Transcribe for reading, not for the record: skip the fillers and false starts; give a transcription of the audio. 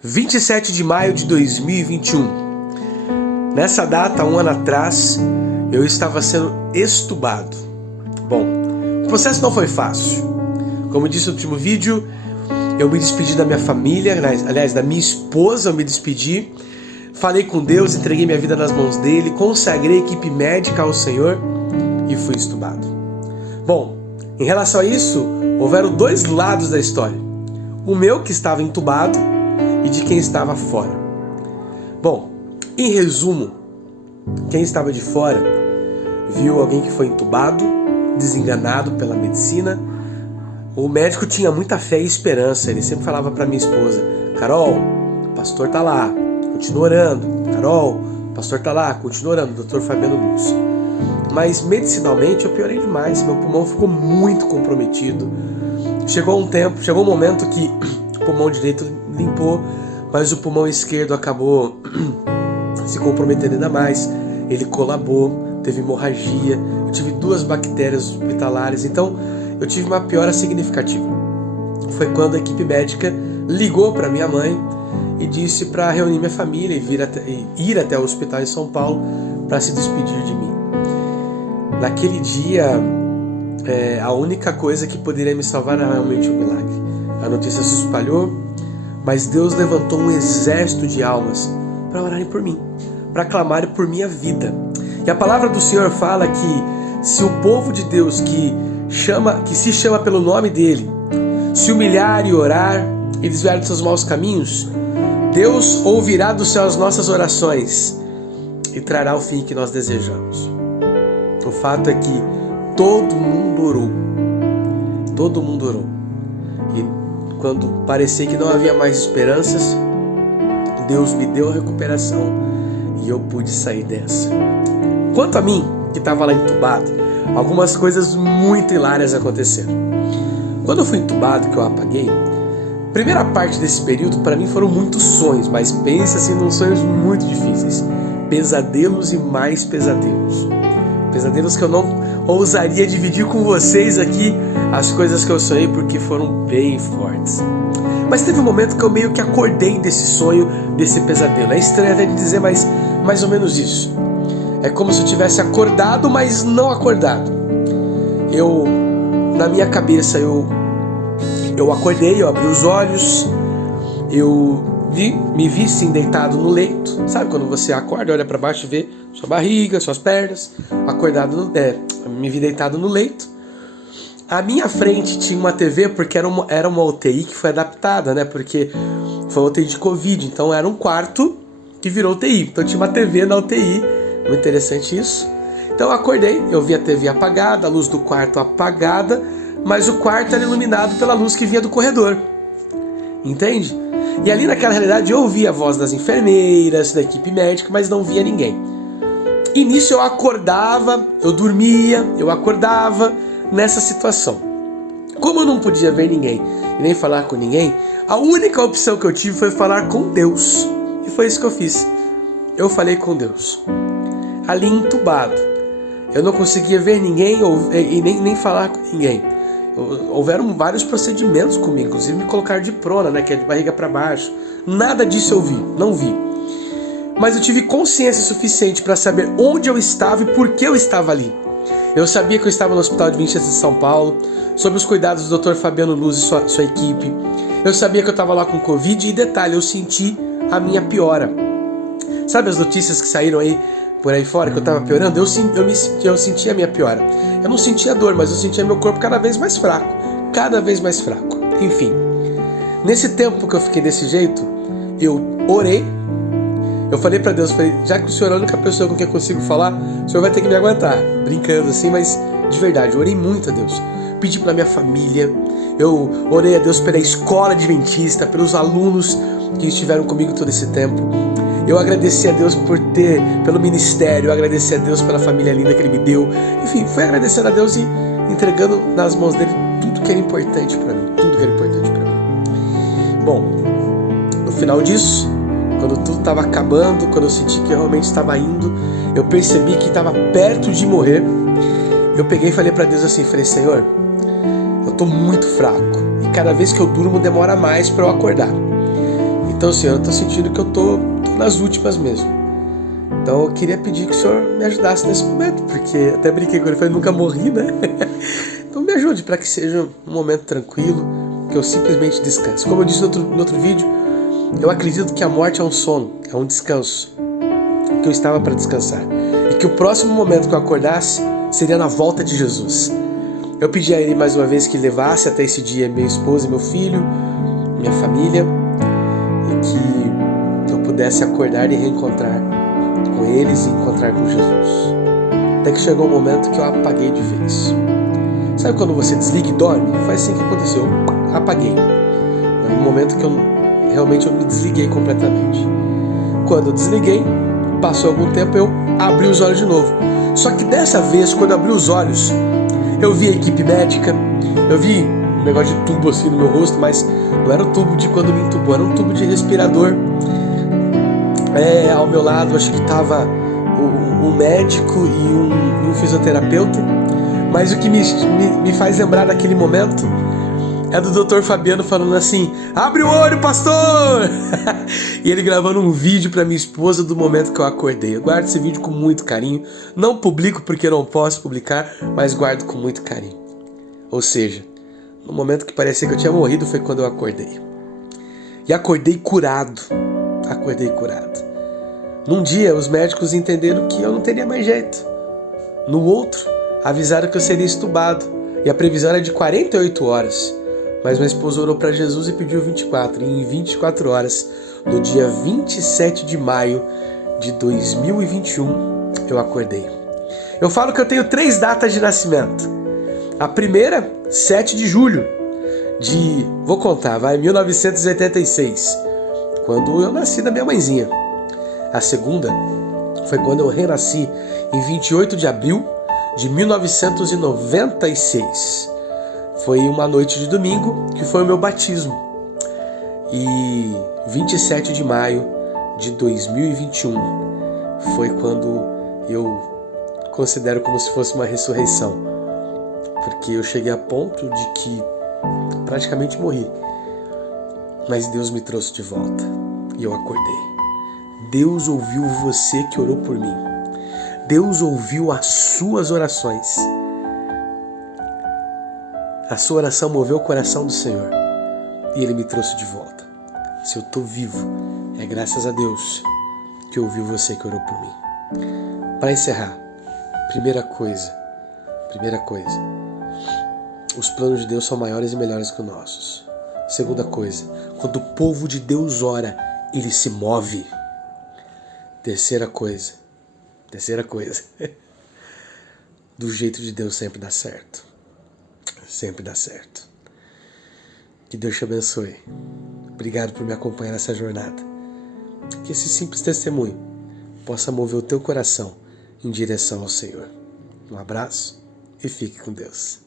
27 de maio de 2021. Nessa data, um ano atrás, eu estava sendo estubado. Bom, o processo não foi fácil. Como eu disse no último vídeo, eu me despedi da minha família, aliás, da minha esposa, eu me despedi. Falei com Deus, entreguei minha vida nas mãos dele, consagrei a equipe médica ao Senhor e fui estubado. Bom, em relação a isso, houveram dois lados da história. O meu, que estava entubado, e de quem estava fora. Bom, em resumo, quem estava de fora viu alguém que foi entubado, desenganado pela medicina. O médico tinha muita fé e esperança. Ele sempre falava para minha esposa: Carol, o pastor tá lá, continua orando. Carol, o pastor tá lá, continua orando. Dr. Fabiano Luz. Mas medicinalmente eu piorei demais. Meu pulmão ficou muito comprometido. Chegou um momento que o pulmão direito limpou, mas o pulmão esquerdo acabou se comprometendo ainda mais. Ele colabou, teve hemorragia, eu tive 2 bactérias hospitalares, então eu tive uma piora significativa. Foi quando a equipe médica ligou para minha mãe e disse para reunir minha família e ir até o hospital em São Paulo para se despedir de mim. Naquele dia, a única coisa que poderia me salvar era realmente um milagre. A notícia se espalhou, mas Deus levantou um exército de almas para orarem por mim, para clamarem por minha vida. E a palavra do Senhor fala que se o povo de Deus que se chama pelo nome dele, se humilhar e orar e desviar dos seus maus caminhos, Deus ouvirá do céu as nossas orações e trará o fim que nós desejamos. O fato é que todo mundo orou. Todo mundo orou. E quando parecia que não havia mais esperanças, Deus me deu a recuperação e eu pude sair dessa. Quanto a mim, que estava lá entubado, algumas coisas muito hilárias aconteceram. Quando eu fui entubado, que eu apaguei, a primeira parte desse período para mim foram muitos sonhos, mas pensa assim, em sonhos muito difíceis. Pesadelos e mais pesadelos. Pesadelos que eu não ousaria dividir com vocês aqui as coisas que eu sonhei, porque foram bem fortes. Mas teve um momento que eu meio que acordei desse sonho, desse pesadelo. É estranho até de dizer, mas mais ou menos isso. É como se eu tivesse acordado, mas não acordado. Na minha cabeça, eu acordei, eu abri os olhos, me vi sim deitado no leito. Sabe quando você acorda, olha para baixo e vê sua barriga, suas pernas, me vi deitado no leito. À minha frente tinha uma TV, porque era uma UTI que foi adaptada, né? Porque foi uma UTI de Covid, então era um quarto que virou UTI. Então tinha uma TV na UTI, muito interessante isso. Então eu acordei, eu vi a TV apagada, a luz do quarto apagada, mas o quarto era iluminado pela luz que vinha do corredor. Entende? E ali naquela realidade eu ouvia a voz das enfermeiras, da equipe médica, mas não via ninguém. E nisso eu acordava, eu dormia, eu acordava nessa situação. Como eu não podia ver ninguém e nem falar com ninguém, a única opção que eu tive foi falar com Deus. E foi isso que eu fiz. Eu falei com Deus. Ali entubado. Eu não conseguia ver ninguém e nem falar com ninguém. Houveram vários procedimentos comigo, inclusive me colocaram de prona, né, que é de barriga para baixo. Nada disso eu vi, não vi. Mas eu tive consciência suficiente para saber onde eu estava e por que eu estava ali. Eu sabia que eu estava no Hospital Adventista de São Paulo, sob os cuidados do Dr. Fabiano Luz e sua equipe. Eu sabia que eu estava lá com Covid e, detalhe, eu senti a minha piora. Sabe as notícias que saíram aí por aí fora, que eu estava piorando? Eu sentia a minha piora. Eu não sentia dor, mas eu sentia meu corpo cada vez mais fraco. Cada vez mais fraco. Enfim, nesse tempo que eu fiquei desse jeito, eu orei. Eu falei pra Deus, já que o Senhor é a única pessoa com quem eu consigo falar, o Senhor vai ter que me aguentar. Brincando assim, mas de verdade, eu orei muito a Deus. Pedi pela minha família, eu orei a Deus pela escola adventista, pelos alunos que estiveram comigo todo esse tempo. Eu agradeci a Deus pelo ministério, eu agradeci a Deus pela família linda que Ele me deu. Enfim, foi agradecendo a Deus e entregando nas mãos dele tudo que era importante pra mim. Tudo que era importante pra mim. Bom, no final disso, quando tudo estava acabando, quando eu senti que eu realmente estava indo, eu percebi que estava perto de morrer. Eu peguei e falei para Deus assim, Senhor, eu estou muito fraco e cada vez que eu durmo demora mais para eu acordar. Então, Senhor, eu estou sentindo que eu tô nas últimas mesmo. Então eu queria pedir que o Senhor me ajudasse nesse momento, porque até brinquei com ele, falei, nunca morri, né? Então me ajude para que seja um momento tranquilo, que eu simplesmente descanse. Como eu disse no outro vídeo, eu acredito que a morte é um sono, é um descanso, que eu estava para descansar. E que o próximo momento que eu acordasse seria na volta de Jesus. Eu pedi a ele mais uma vez que levasse até esse dia minha esposa e meu filho, minha família, e que eu pudesse acordar e reencontrar com eles e encontrar com Jesus. Até que chegou um momento que eu apaguei de vez. Sabe quando você desliga e dorme? Foi assim que aconteceu. Eu apaguei. No momento que eu me desliguei completamente. Quando eu desliguei, passou algum tempo, eu abri os olhos de novo. Só que dessa vez, quando eu abri os olhos, eu vi a equipe médica, eu vi um negócio de tubo assim no meu rosto, mas não era o tubo de quando me entubou, era um tubo de respirador. Ao meu lado, acho que estava um médico e um fisioterapeuta. Mas o que me faz lembrar daquele momento é do Dr. Fabiano falando assim: abre o olho, pastor! E ele gravando um vídeo para minha esposa do momento que eu acordei. Eu guardo esse vídeo com muito carinho. Não publico porque não posso publicar, mas guardo com muito carinho. Ou seja, no momento que parecia que eu tinha morrido foi quando eu acordei. E acordei curado. Acordei curado. Num dia, os médicos entenderam que eu não teria mais jeito. No outro, avisaram que eu seria entubado. E a previsão era de 48 horas. Mas minha esposa orou para Jesus e pediu 24. E em 24 horas, no dia 27 de maio de 2021, eu acordei. Eu falo que eu tenho 3 datas de nascimento. A primeira, 7 de julho de... Vou contar, 1986. Quando eu nasci da minha mãezinha. A segunda foi quando eu renasci em 28 de abril de 1996. Foi uma noite de domingo que foi o meu batismo. E 27 de maio de 2021 foi quando eu considero como se fosse uma ressurreição. Porque eu cheguei a ponto de que praticamente morri. Mas Deus me trouxe de volta e eu acordei. Deus ouviu você que orou por mim. Deus ouviu as suas orações. A sua oração moveu o coração do Senhor e Ele me trouxe de volta. Se eu estou vivo, é graças a Deus que ouviu você que orou por mim. Para encerrar, primeira coisa, os planos de Deus são maiores e melhores que os nossos. Segunda coisa, quando o povo de Deus ora, ele se move. Terceira coisa, do jeito de Deus sempre dá certo. Sempre dá certo. Que Deus te abençoe. Obrigado por me acompanhar nessa jornada. Que esse simples testemunho possa mover o teu coração em direção ao Senhor. Um abraço e fique com Deus.